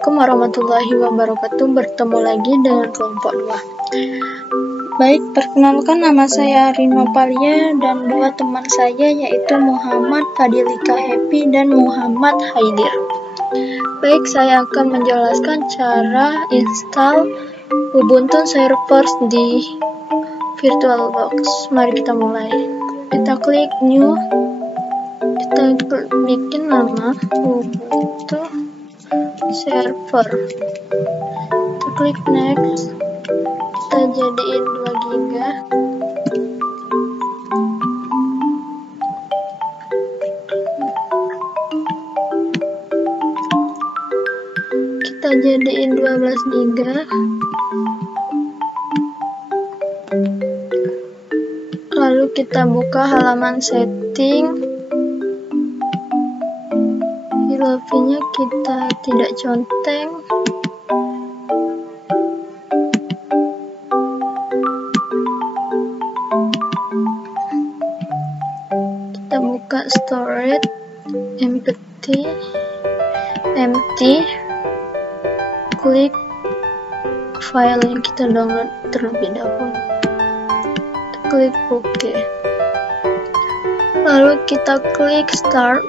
Assalamualaikum warahmatullahi wabarakatuh. Bertemu lagi dengan kelompok 2. Baik, perkenalkan nama saya Novalia dan dua teman saya yaitu Muhammad Fadhlyka Happy dan Muhammad Haidir. Baik, saya akan menjelaskan cara install Ubuntu servers di VirtualBox. Mari kita mulai. Kita klik new, kita bikin nama Ubuntu server, kita klik next, kita jadiin 2 GB, kita jadiin 12 GB, lalu kita buka halaman setting. Filosofinya kita tidak conteng, kita buka storage empty, klik file yang kita download terlebih dahulu, kita klik OK, lalu kita klik start.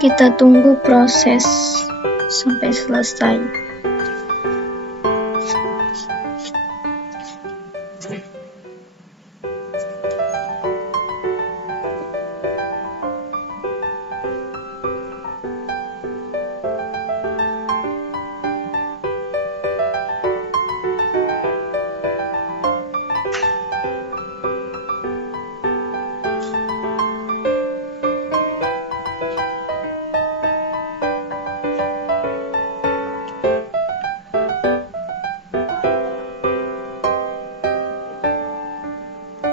Kita tunggu proses sampai selesai.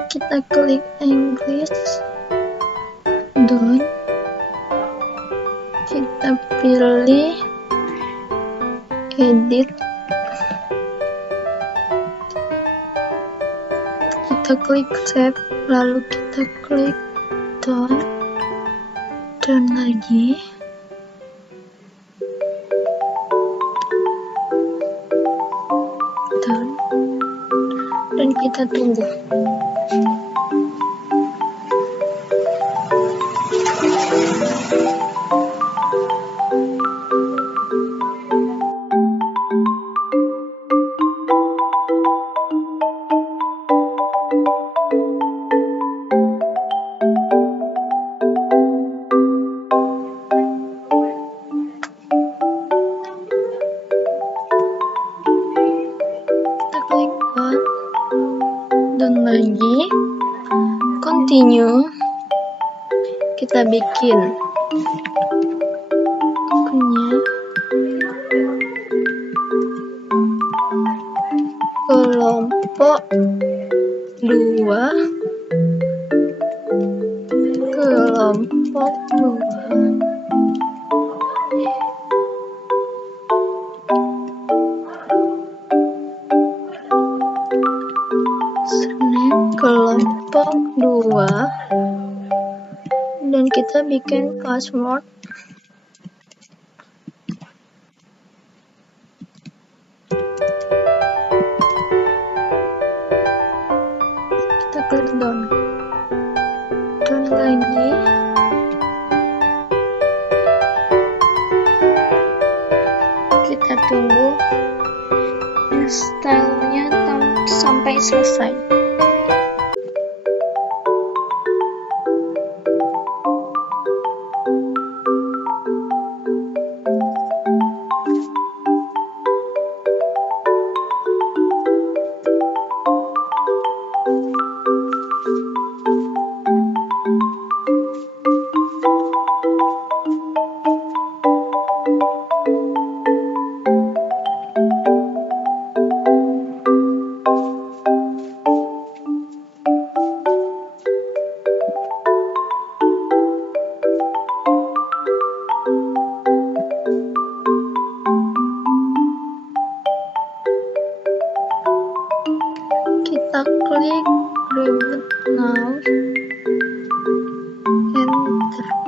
Kita klik English, done, kita pilih edit, kita klik save, lalu kita klik done lagi, done, dan kita tunggu. Dan lagi continue, kita bikin akunnya kelompok 2, kelompok 2. Kelompok 2, dan kita bikin password. Kita klik done lagi, kita tunggu installnya sampai selesai. Haidir.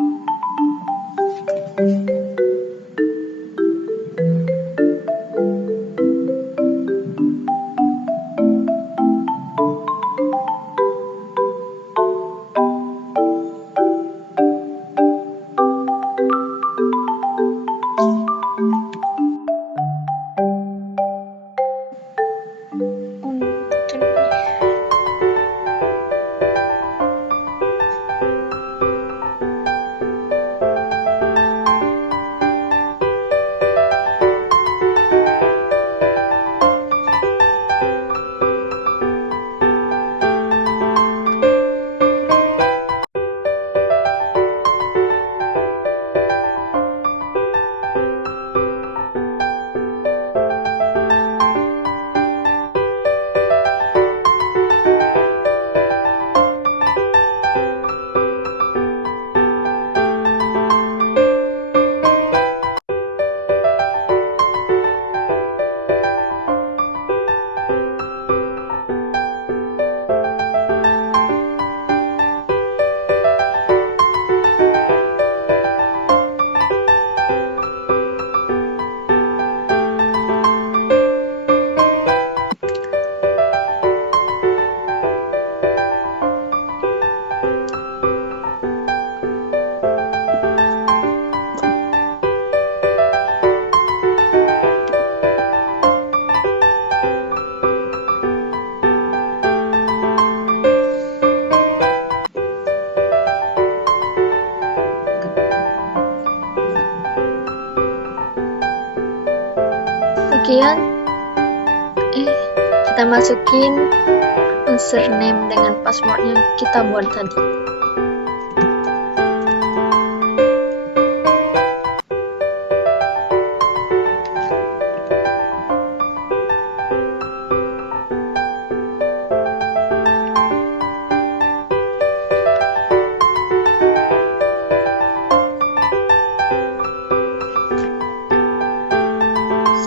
Sekian, kita masukin username dengan password yang kita buat tadi.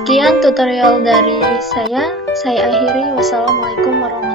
Sekian tutorial dari saya akhiri. Wassalamualaikum warahmatullahi wabarakatuh.